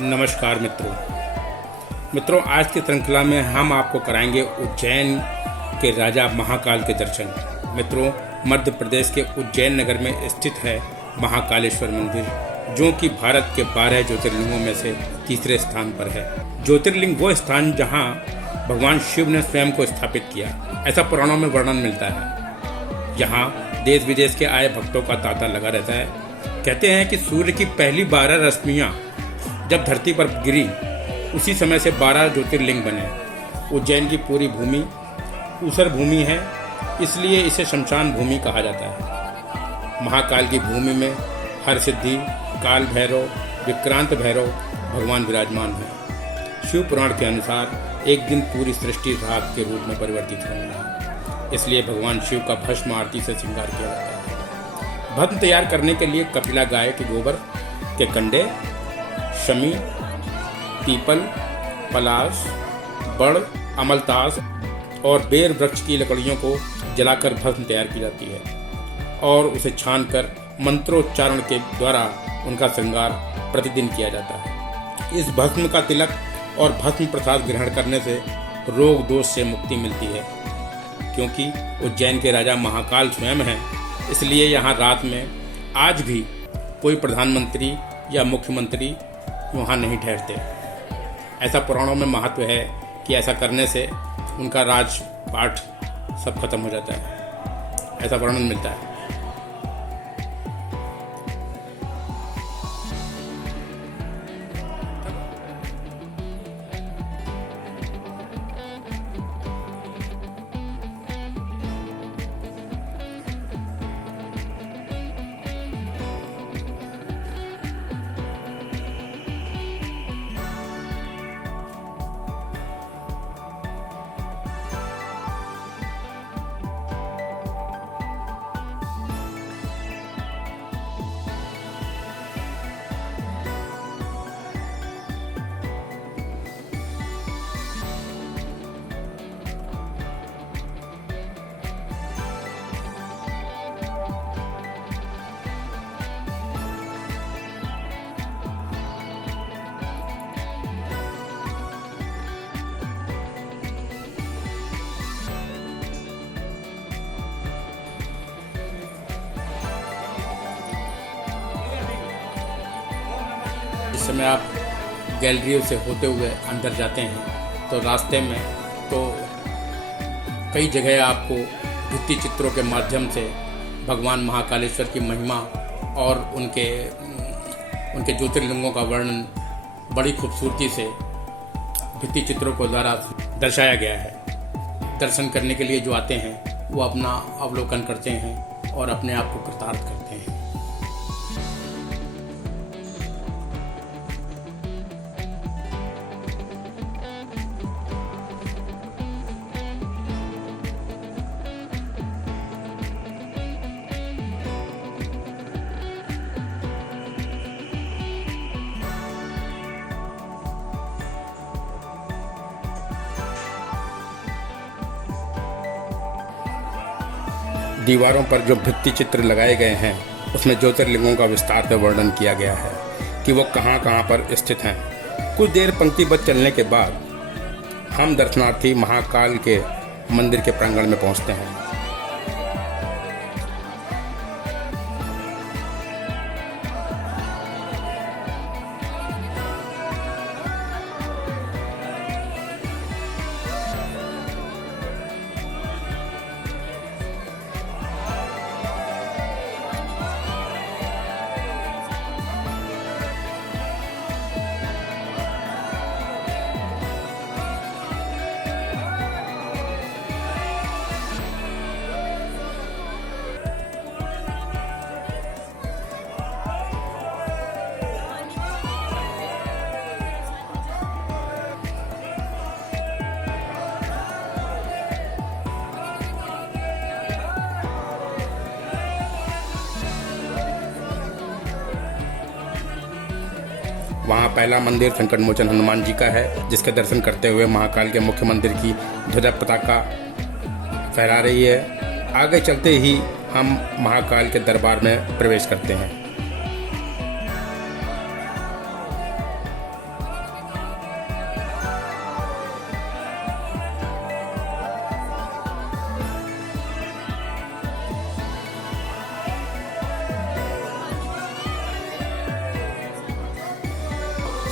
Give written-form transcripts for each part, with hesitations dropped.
नमस्कार मित्रों, आज की श्रृंखला में हम आपको कराएंगे उज्जैन के राजा महाकाल के दर्शन। मित्रों, मध्य प्रदेश के उज्जैन नगर में स्थित है महाकालेश्वर मंदिर, जो कि भारत के 12 ज्योतिर्लिंगों में से तीसरे स्थान पर है। ज्योतिर्लिंग वो स्थान जहां भगवान शिव ने स्वयं को स्थापित किया, ऐसा पुराणों में वर्णन मिलता है। यहाँ देश विदेश के आए भक्तों का तांता लगा रहता है। कहते हैं कि सूर्य की पहली 12 रश्मियाँ जब धरती पर गिरी, उसी समय से 12 ज्योतिर्लिंग बने। उज्जैन की पूरी भूमि ऊसर भूमि है, इसलिए इसे शमशान भूमि कहा जाता है। महाकाल की भूमि में हर सिद्धि, काल भैरव, विक्रांत भैरव भगवान विराजमान हैं। शिव पुराण के अनुसार एक दिन पूरी सृष्टि रात के रूप में परिवर्तित होनी है, इसलिए भगवान शिव का भस्म आरती से श्रृंगार किया जाता है। भस्म तैयार करने के लिए कपिला गाय के गोबर के कंडे, शमी, पीपल, पलाश, बड़, अमलतास और बेर वृक्ष की लकड़ियों को जलाकर भस्म तैयार की जाती है और उसे छानकर मंत्रोच्चारण के द्वारा उनका श्रृंगार प्रतिदिन किया जाता है। इस भस्म का तिलक और भस्म प्रसाद ग्रहण करने से रोग दोष से मुक्ति मिलती है। क्योंकि उज्जैन के राजा महाकाल स्वयं हैं, इसलिए यहाँ रात में आज भी कोई प्रधानमंत्री या मुख्यमंत्री वहाँ नहीं ठहरते। ऐसा पुराणों में महत्व है कि ऐसा करने से उनका राजपाट सब खत्म हो जाता है, ऐसा वर्णन मिलता है। इस समय आप गैलरियों से होते हुए अंदर जाते हैं तो रास्ते में तो कई जगह आपको भित्ति चित्रों के माध्यम से भगवान महाकालेश्वर की महिमा और उनके ज्योतिर्लिंगों का वर्णन बड़ी खूबसूरती से भित्ति चित्रों को द्वारा दर्शाया गया है। दर्शन करने के लिए जो आते हैं वो अपना अवलोकन करते हैं और अपने आप को कृतार्थ करते हैं। दीवारों पर जो भित्ति चित्र लगाए गए हैं, उसमें ज्योतिर्लिंगों का विस्तार से वर्णन किया गया है कि वो कहाँ कहाँ पर स्थित हैं। कुछ देर पंक्तिबद्ध चलने के बाद हम दर्शनार्थी महाकाल के मंदिर के प्रांगण में पहुँचते हैं। वहाँ पहला मंदिर संकट मोचन हनुमान जी का है, जिसके दर्शन करते हुए महाकाल के मुख्य मंदिर की ध्वजा पताका फहरा रही है। आगे चलते ही हम महाकाल के दरबार में प्रवेश करते हैं।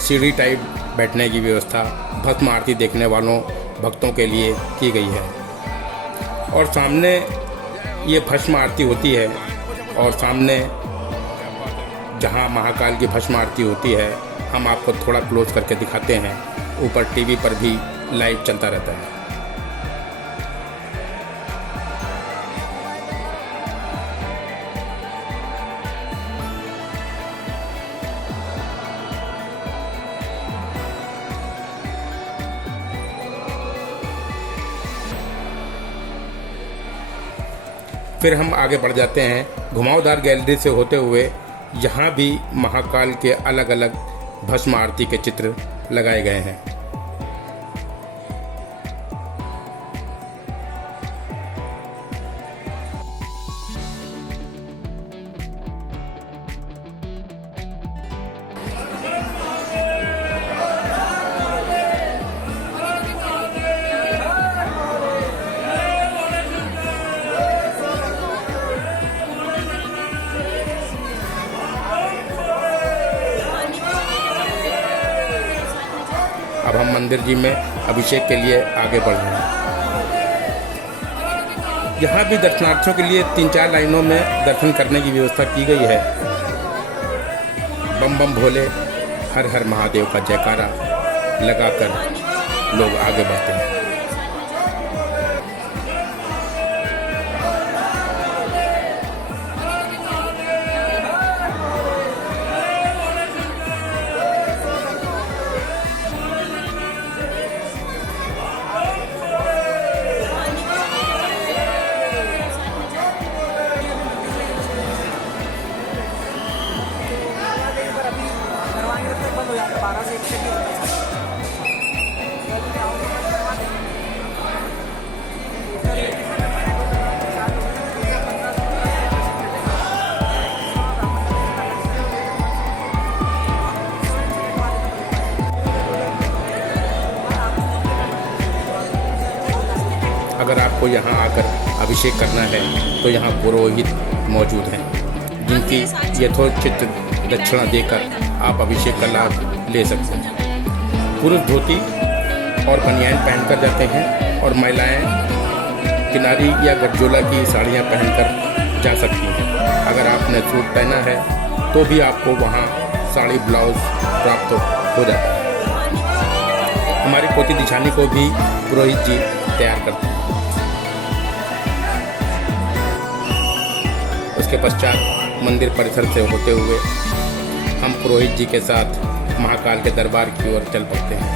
सीढ़ी टाइप बैठने की व्यवस्था भस्म आरती देखने वालों भक्तों के लिए की गई है। और सामने ये भस्म आरती होती है और सामने जहाँ महाकाल की भस्म आरती होती है हम आपको थोड़ा क्लोज करके दिखाते हैं। ऊपर टीवी पर भी लाइव चलता रहता है। फिर हम आगे बढ़ जाते हैं घुमावदार गैलरी से होते हुए। यहाँ भी महाकाल के अलग अलग भस्म आरती के चित्र लगाए गए हैं। अब हम मंदिर जी में अभिषेक के लिए आगे बढ़ रहे हैं। यहाँ भी दर्शनार्थियों के लिए 3-4 लाइनों में दर्शन करने की व्यवस्था की गई है। बम बम भोले हर हर महादेव का जयकारा लगाकर लोग आगे बढ़ते हैं। अगर आपको यहाँ आकर अभिषेक करना है तो यहाँ पुरोहित मौजूद हैं जिनकी यथोचित दक्षिणा देकर आप अभिषेक का लाभ ले सकते हैं। पुरुष धोती और बनियान पहनकर जाते हैं और महिलाएं किनारी या गठजोला की साड़ियाँ पहनकर जा सकती हैं। अगर आपने सूट पहना है तो भी आपको वहाँ साड़ी ब्लाउज प्राप्त हो जाता है। हमारी पोती दिछानी को भी पुरोहित जी तैयार करते हैं। उसके पश्चात मंदिर परिसर से होते हुए हम पुरोहित जी के साथ महाकाल के दरबार की ओर चल पड़ते हैं।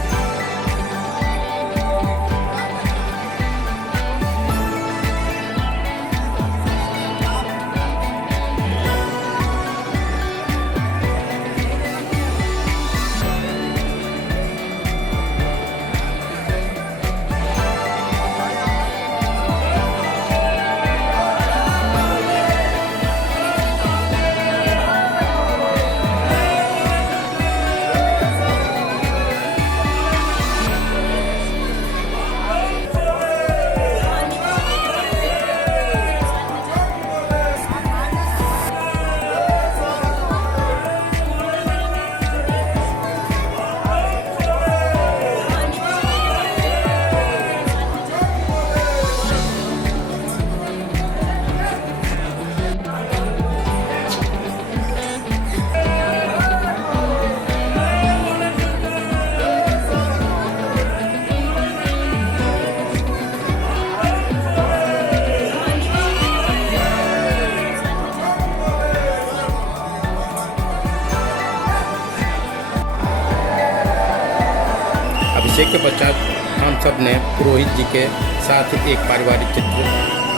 अभिषेक के पश्चात हम सब ने पुरोहित जी के साथ एक पारिवारिक चित्र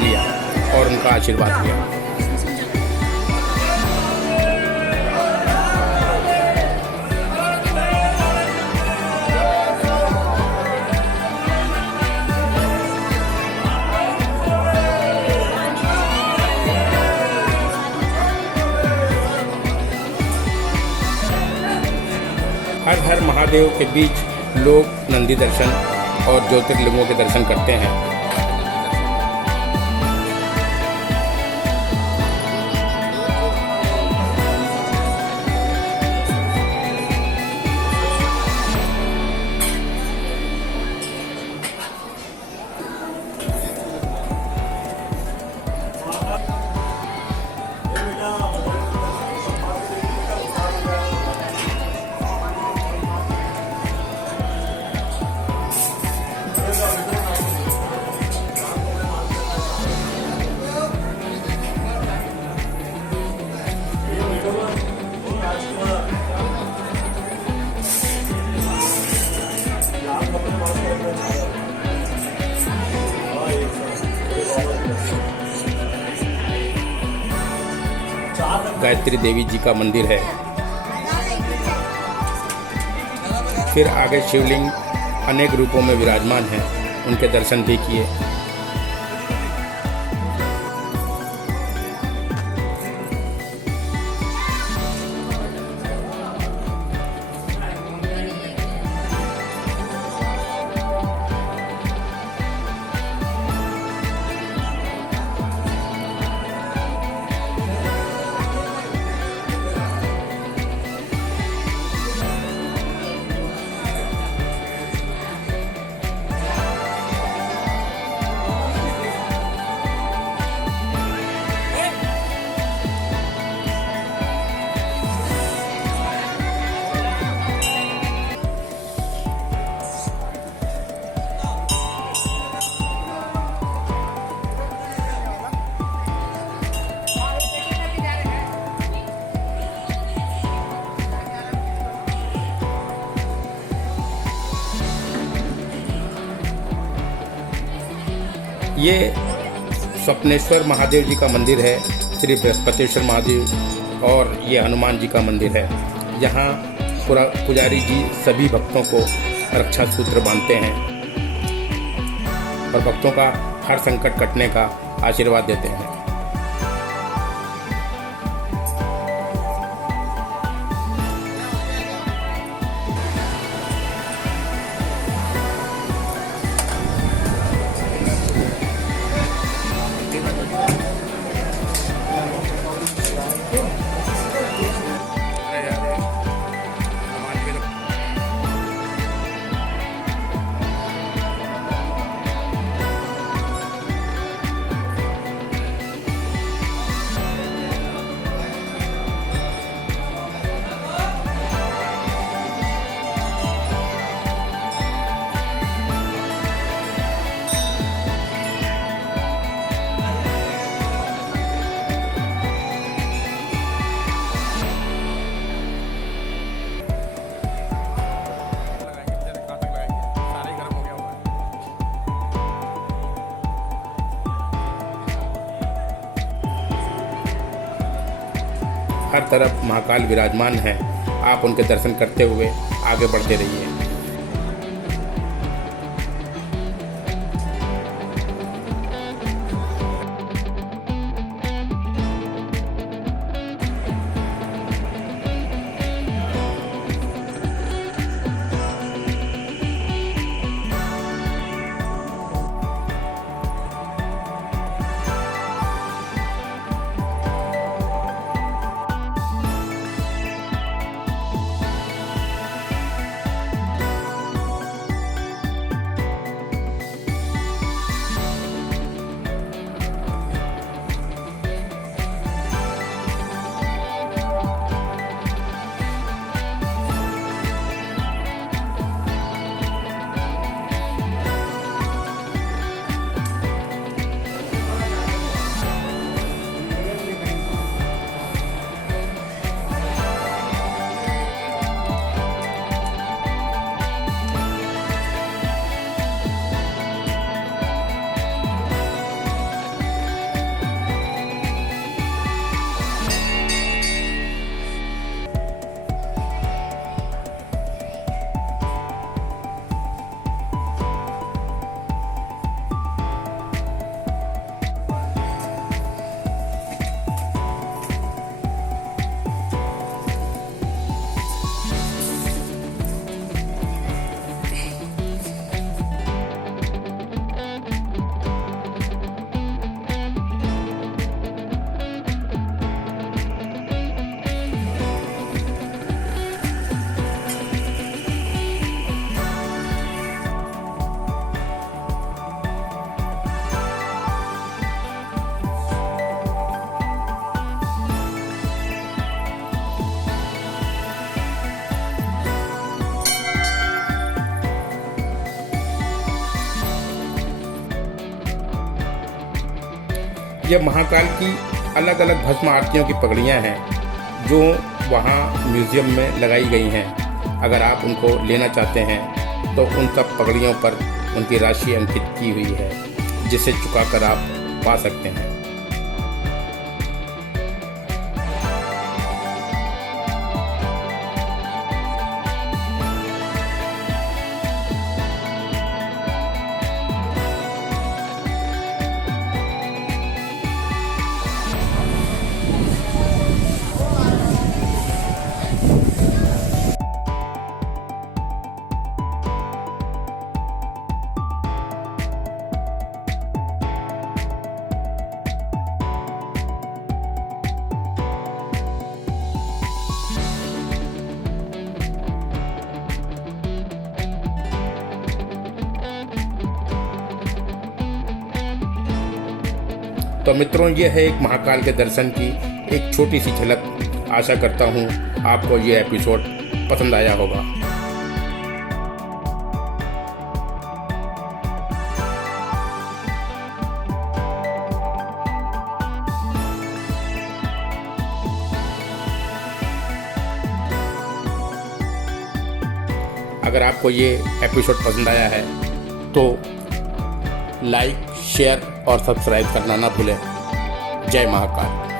लिया और उनका आशीर्वाद लिया। हर हर महादेव के बीच लोग नंदी दर्शन और ज्योतिर्लिंगों के दर्शन करते हैं। गायत्री देवी जी का मंदिर है। फिर आगे शिवलिंग अनेक रूपों में विराजमान हैं, उनके दर्शन भी किए। ये स्वप्नेश्वर महादेव जी का मंदिर है, श्री बृहस्पतिश्वर महादेव, और ये हनुमान जी का मंदिर है। यहाँ पुजारी जी सभी भक्तों को रक्षा सूत्र बांधते हैं और भक्तों का हर संकट कटने का आशीर्वाद देते हैं। हर तरफ महाकाल विराजमान है। आप उनके दर्शन करते हुए आगे बढ़ते रहिए। ये महाकाल की अलग अलग भस्म आरतियों की पगड़ियाँ हैं जो वहाँ म्यूज़ियम में लगाई गई हैं। अगर आप उनको लेना चाहते हैं तो उन सब पगड़ियों पर उनकी राशि अंकित की हुई है, जिसे चुकाकर आप पा सकते हैं। तो मित्रों, ये है एक महाकाल के दर्शन की एक छोटी सी झलक। आशा करता हूँ आपको ये एपिसोड पसंद आया होगा। अगर आपको ये एपिसोड पसंद आया है तो लाइक, शेयर और सब्सक्राइब करना ना भूलें। जय महाकाल।